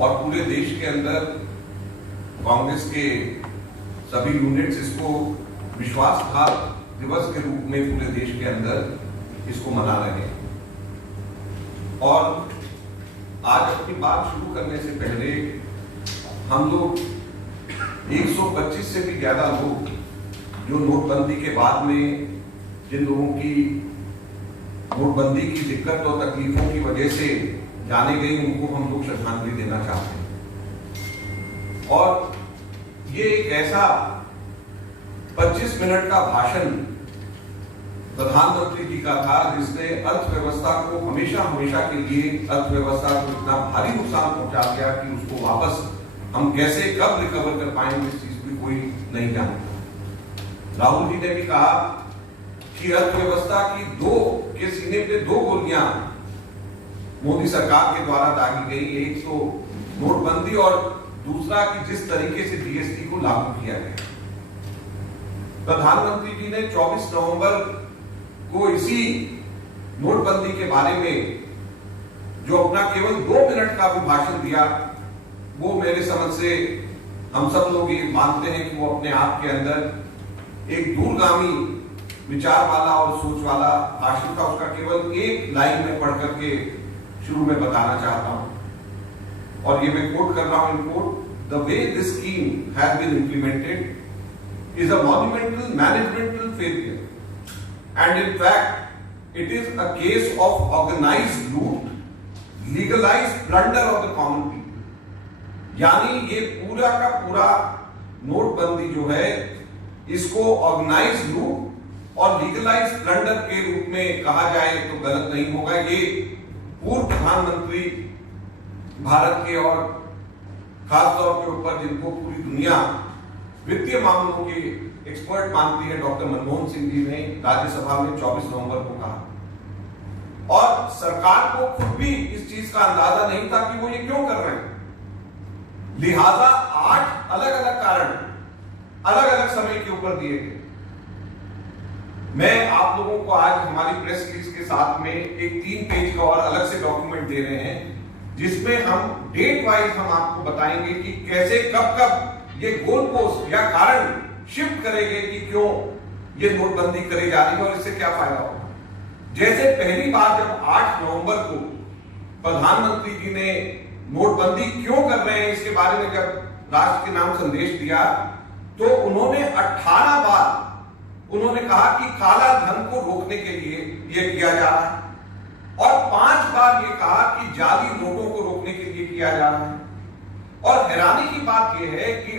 और पूरे देश के अंदर कांग्रेस के सभी यूनिट्स इसको विश्वासघात दिवस के रूप में पूरे देश के अंदर इसको मना रहे हैं। और आज अपनी बात शुरू करने से पहले हम लोग 125 से भी ज्यादा लोग जो नोटबंदी के बाद में जिन लोगों की नोटबंदी की दिक्कत और तकलीफों की वजह से जाने गई, उनको हम लोग श्रद्धांजलि देना चाहते हैं। और ये एक ऐसा 25 मिनट का भाषण प्रधानमंत्री जी का था जिसने अर्थव्यवस्था को हमेशा के लिए अर्थव्यवस्था को इतना भारी नुकसान पहुंचा दिया कि उसको वापस हम कैसे कब रिकवर कर पाएंगे, इस चीज की कोई नहीं जानता। राहुल जी ने भी कहा कि अर्थव्यवस्था की के सीने पे 2 गोलियां मोदी सरकार के द्वारा दागी गई, एक तो नोटबंदी और दूसरा कि जिस तरीके से जीएसटी को लागू किया गया। प्रधानमंत्री जी ने 24 नवंबर को इसी नोटबंदी के बारे में जो अपना केवल 2 मिनट का भी भाषण दिया, वो मेरे समझ से हम सब लोग ये मानते हैं कि वो अपने आप के अंदर एक दूरगामी विचार वाला और सोच वाला भाषण था। उसका केवल एक लाइन में पढ़ करके शुरू में बताना चाहता हूं, और ये मैं कोट कर रहा हूं इनको। The way this scheme has been implemented is a monumental managemental failure and in fact it is a case of organized loot, legalized plunder of the common people। यानी ये पूरा का पूरा नोटबंदी जो है इसको ऑर्गेनाइज्ड लूट और लीगलाइज्ड प्लंडर के रूप में कहा जाए तो गलत नहीं होगा। ये पूर्व प्रधानमंत्री भारत के और खासतौर के ऊपर जिनको पूरी दुनिया वित्तीय मामलों के एक्सपर्ट मानती है, डॉक्टर मनमोहन सिंह जी ने राज्यसभा में 24 नवंबर को कहा। और सरकार को खुद भी इस चीज का अंदाजा नहीं था कि वो ये क्यों कर रहे हैं। लिहाजा 8 अलग अलग कारण अलग अलग समय के ऊपर दिए गए। मैं आप लोगों को आज हमारी प्रेस रिलीज के साथ में एक 3 पेज का और अलग से डॉक्यूमेंट दे रहे हैं, जिसमें हम डेट वाइज हम आपको बताएंगे कि कैसे कब ये गोल पोस्ट या कारण शिफ्ट करेंगे कि क्यों ये नोटबंदी करी जा रही है और इससे क्या फायदा होगा। जैसे पहली बार जब 8 नवंबर को प्रधानमंत्री जी ने नोटबंदी क्यों कर रहे हैं इसके बारे में जब राष्ट्र के नाम संदेश दिया, तो उन्होंने 18 बार उन्होंने कहा कि काला धन को रोकने के लिए यह किया जा रहा है, और 5 बार ये कहा कि जाली नोटों को रोकने के लिए किया जा रहा है। और हैरानी की बात यह है कि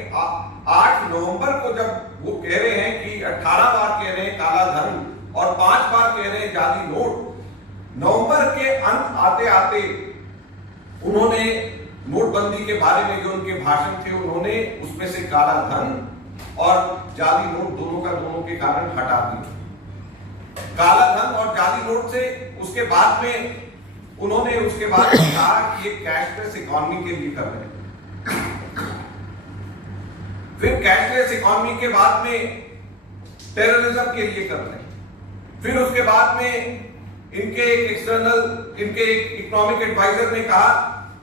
8 नवंबर को जब वो कह रहे हैं कि 18 बार कह रहे हैं काला धन और 5 बार कह रहे हैं जाली नोट, नवंबर के अंत आते आते उन्होंने नोटबंदी के बारे में जो उनके भाषण थे उन्होंने उसमें से काला धन और जाली नोट दोनों के कारण हटा दिए। काला धन और जाली नोट से उसके बाद में उन्होंने कहा कि ये कैशलेस इकोनॉमी के लिए कर रहे हैं। फिर कैशलेस इकोनॉमी के बाद में टेररिज्म के लिए कर रहे हैं। फिर उसके बाद में इनके एक इकोनॉमिक एडवाइजर ने कहा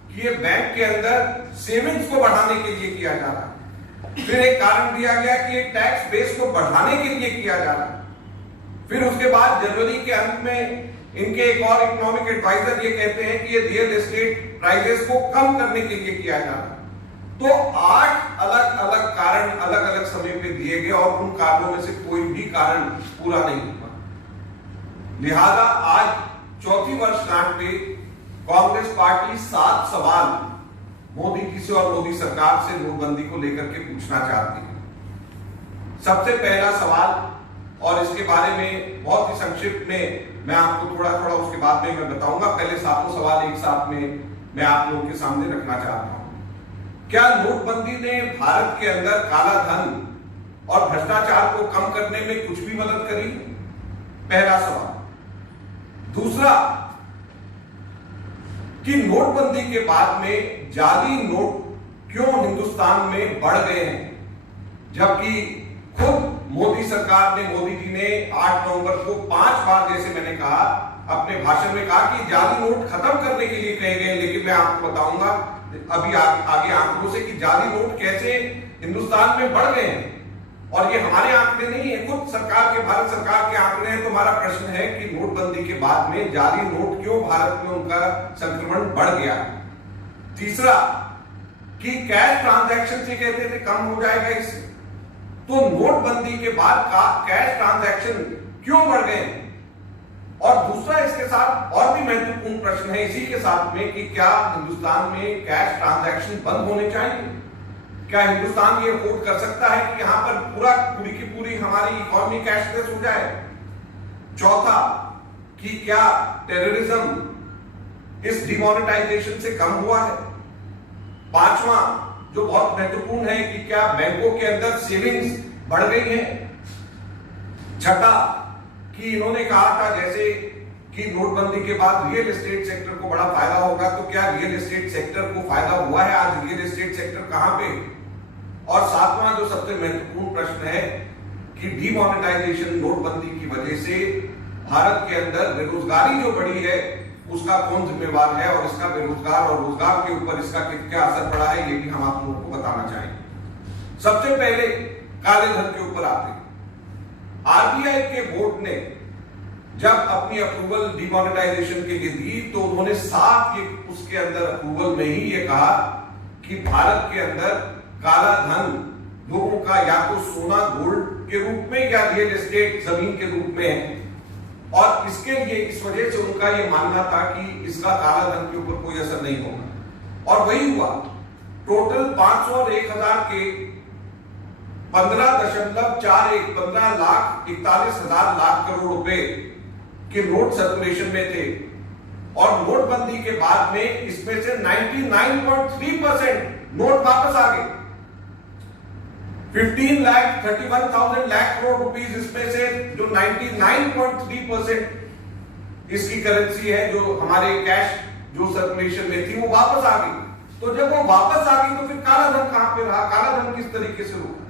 कि ये बैंक के अंदर सेविंग्स को बढ़ाने के लिए किया जा रहा है। फिर एक कारण दिया गया कि ये टैक्स बेस को बढ़ाने के लिए किया जा रहा है। फिर उसके बाद जनवरी के अंत में इनके एक और इकोनॉमिक एडवाइजर ये कहते हैं कि ये रियल एस्टेट प्राइसेस को कम करने के लिए किया जा रहा है। तो 8 अलग अलग कारण अलग अलग समय पे दिए गए और उन कारणों में से कोई भी कारण पूरा नहीं हुआ। लिहाजा आज 4थी वर्षगांठ पे कांग्रेस पार्टी 7 सवाल मोदी जी से और मोदी सरकार से नोटबंदी को लेकर के पूछना चाहती है। सबसे पहला सवाल, और इसके बारे में बहुत ही संक्षिप्त में मैं आपको थोड़ा उसके बाद में मैं बताऊंगा, पहले 7 सवाल एक साथ में मैं आप लोगों के सामने रखना चाहता हूं। क्या नोटबंदी ने भारत के अंदर काला धन और भ्रष्टाचार को कम करने में कुछ भी मदद करी? पहला सवाल। दूसरा, कि नोटबंदी के बाद में जाली नोट क्यों हिंदुस्तान में बढ़ गए हैं, जबकि खुद मोदी सरकार ने, मोदी जी ने 8 नवंबर को 5 बार, जैसे मैंने कहा अपने भाषण में कहा कि जाली नोट खत्म करने के लिए कहे गए, लेकिन मैं आपको बताऊंगा अभी आगे आंकड़ों से कि जाली नोट कैसे हिंदुस्तान में बढ़ गए हैं, और ये हमारे आंकड़े नहीं है, खुद सरकार के, भारत सरकार के आंकड़े हैं। तो हमारा प्रश्न है कि नोटबंदी के बाद में जाली नोट क्यों भारत में उनका संक्रमण बढ़ गया। तीसरा कि कैश ट्रांजैक्शन से कहते थे कम हो जाएगा इससे, तो नोटबंदी के बाद का कैश ट्रांजैक्शन क्यों बढ़ गए। और दूसरा इसके साथ और भी महत्वपूर्ण प्रश्न है इसी के साथ में कि क्या हिंदुस्तान में कैश ट्रांजैक्शन बंद होने चाहिए, क्या हिंदुस्तान ये अफोर्ड कर सकता है कि यहां पर पूरी की पूरी हमारी इकोनॉमी कैशलेस हो जाए। चौथा कि क्या टेररिज्म इस डिमोनेटाइजेशन से कम हुआ है। पांचवा जो बहुत महत्वपूर्ण है कि क्या बैंकों के अंदर सेविंग्स बढ़ गई है। छठा कि इन्होंने कहा था जैसे कि नोटबंदी के बाद रियल एस्टेट सेक्टर को बड़ा फायदा होगा, तो क्या रियल एस्टेट सेक्टर को फायदा हुआ है। आज रियल एस्टेट सेक्टर कहां पे। और सातवां जो सबसे महत्वपूर्ण प्रश्न है कि डिमोनेटाइजेशन नोटबंदी की वजह से भारत के अंदर बेरोजगारी जो बढ़ी है उसका कौन जिम्मेवार है, और इसका बेरोजगार और रोजगार के ऊपर इसका क्या असर पड़ा है, ये भी हम आप लोगों को बताना चाहेंगे। सबसे पहले काले धन के ऊपर आते हैं। आरबीआई के बोर्ड ने जब अपनी अप्रूवल डिमोनेटाइजेशन के लिए दी तो उन्होंने साफ ये उसके अंदर अप्रूवल में ही ये कहा कि भारत के अंदर काला धन लोगों का या तो सोना गोल्ड के रूप में या रियल एस्टेट जमीन के रूप में है, और इसके लिए इस वजह से उनका ये मानना था कि इसका काला धन के ऊपर कोई असर नहीं होगा। और वही हुआ। टोटल 500 और 1000 के 15.41 लाख करोड़ रुपए के नोट सर्कुलेशन में थे, और नोटबंदी के बाद में इसमें से 99.3% नोट वापस आ गए। 15,31,000 लाख करोड़ रुपीस इसमें से जो 99.3% इसकी करेंसी है जो हमारे कैश जो सर्कुलेशन में थी वो वापस आ गई। तो जब वो वापस आ गई तो फिर काला धन कहां पे रहा, काला धन किस तरीके से रोका।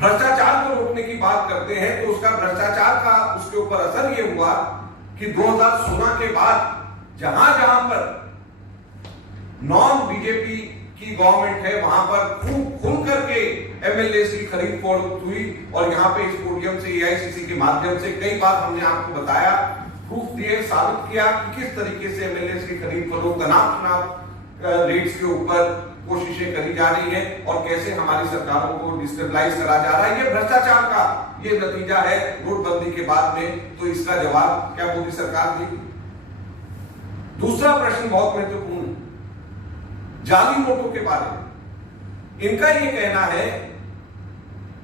भ्रष्टाचार को रोकने की बात करते हैं तो उसका भ्रष्टाचार का उसके ऊपर असर ये हुआ कि 2016 के बाद जहां जहां पर नॉन बीजेपी की गवर्नमेंट है वहां पर खूब खुल करके एमएलए की खरीद फरोख्त हुई, और यहां पे इस पोडियम से एआईसीसी के माध्यम से कई बार हमने आपको बताया, प्रूफ दिए, साबित किया कि किस तरीके से एमएलए की खरीद फरोख्त चुनाव रेट्स के ऊपर कोशिशें करी जा रही हैं और कैसे हमारी सरकारों को डिस्टेबलाइज करा जा रहा है। ये भ्रष्टाचार का ये नतीजा है नोटबंदी के बाद में। तो इसका जवाब क्या मोदी सरकार देगी। दूसरा प्रश्न बहुत महत्वपूर्ण, जाली नोटों के बारे में इनका ये कहना है,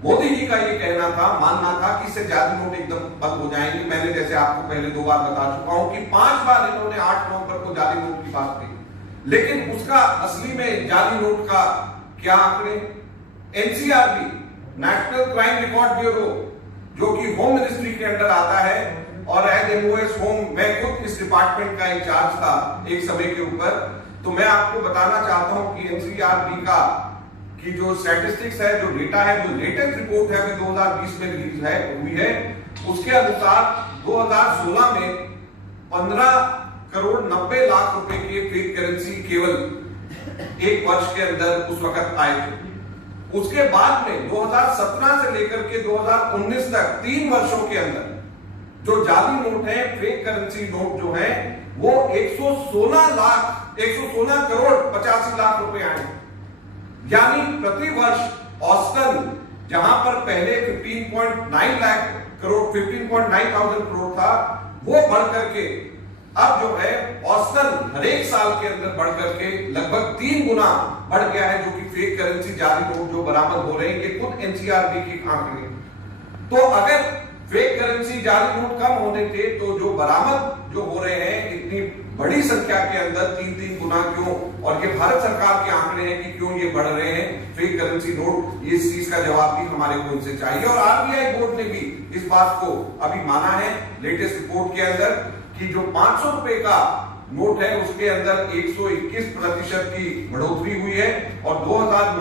मोदी जी का ये कहना था, मानना था कि इससे जाली नोट एकदम बंद हो जाएंगे। मैंने जैसे आपको पहले 2 बार बता चुका हूं कि 5 बार इन्होंने 8 नवंबर को जाली नोट की बात की, लेकिन उसका असली में जाली नोट का क्या आंकड़े। NCRB national crime record bureau जो कि होम मिनिस्ट्री के अंडर आता है, और एज एमओएस होम मैं खुद इस डिपार्टमेंट का इंचार्ज था एक समय के ऊपर, तो मैं आपको बताना चाहता हूं कि एनसीआरबी का की जो स्टैटिस्टिक्स है, जो डेटा है, जो लेटेस्ट रिपोर्ट है अभी 2020 में रिलीज हुई है, उसके अनुसार 2016 में 15,90,00,000 रुपए की फेक करेंसी केवल एक वर्ष के अंदर उस वक्त आए थे। उसके बाद में 2017 से लेकर के 2019 तक 3 वर्षों के अंदर जो जाली नोट है, फेक करेंसी नोट जो है, वो 116 करोड़ 85 लाख रुपए आए। यानी प्रति वर्ष औसतन जहां पर पहले 15.9 thousand करोड़ था, वो बढ़ करके अब जो है औसतन हर एक साल के अंदर बढ़ करके लगभग 3 गुना बढ़ गया है, जो कि फेक करेंसी जाली नोट जो बरामद हो रहे हैं, ये खुद एनसीआरबी की आंकड़े। तो अगर फेक करेंसी जाली नोट कम होने थे तो जो बरामद जो हो रहे हैं इतनी बड़ी संख्या के अंदर 3-3 गुना क्यों, और ये भारत सरकार के आंकड़े हैं कि क्यों ये बढ़ रहे हैं फेक करेंसी नोट, ये इस चीज का जवाब भी हमारे को इनसे चाहिए। और आरबीआई बोर्ड ने भी इस बात को अभी माना है लेटेस्ट रिपोर्ट के अंदर कि जो 500 रुपए का नोट है उसके अंदर 121% की बढ़ोतरी हुई है, और 2000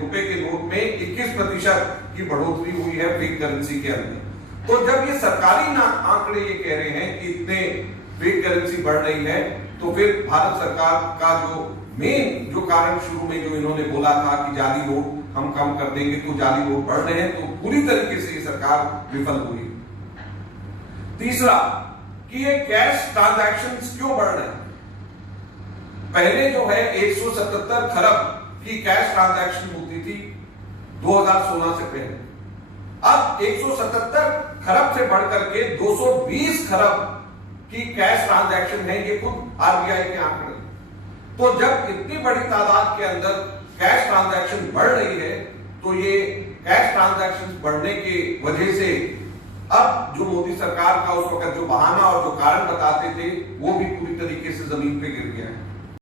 रुपए के नोट में 21% की बढ़ोतरी हुई है फेक करेंसी के अंदर। तो जब ये सरकारी आंकड़े ये कह रहे हैं कि इतने फेक करेंसी बढ़ रही है, तो फिर भारत सरकार का जो मेन जो कारण शुरू में जो इन्होंने बोला था कि जाली नोट हम कम कर देंगे, तो जाली नोट बढ़ रहे हैं, तो पूरी तरीके से ये सरकार विफल हुई। तीसरा कि ये कैश ट्रांजैक्शंस क्यों बढ़ रहे हैं। पहले जो है 177 खरब की कैश ट्रांजैक्शन होती थी 2016 से पहले, अब 177 खरब से बढ़कर के 220 खरब की कैश ट्रांजैक्शन है, ये खुद आरबीआई के आंकड़े। तो जब इतनी बड़ी तादाद के अंदर कैश ट्रांजैक्शन बढ़ रही है, तो ये कैश ट्रांजैक्शन बढ़ने की वजह से अब जो मोदी सरकार का उस वक्त जो बहाना और जो कारण बताते थे वो भी पूरी तरीके से जमीन पे गिर गया है।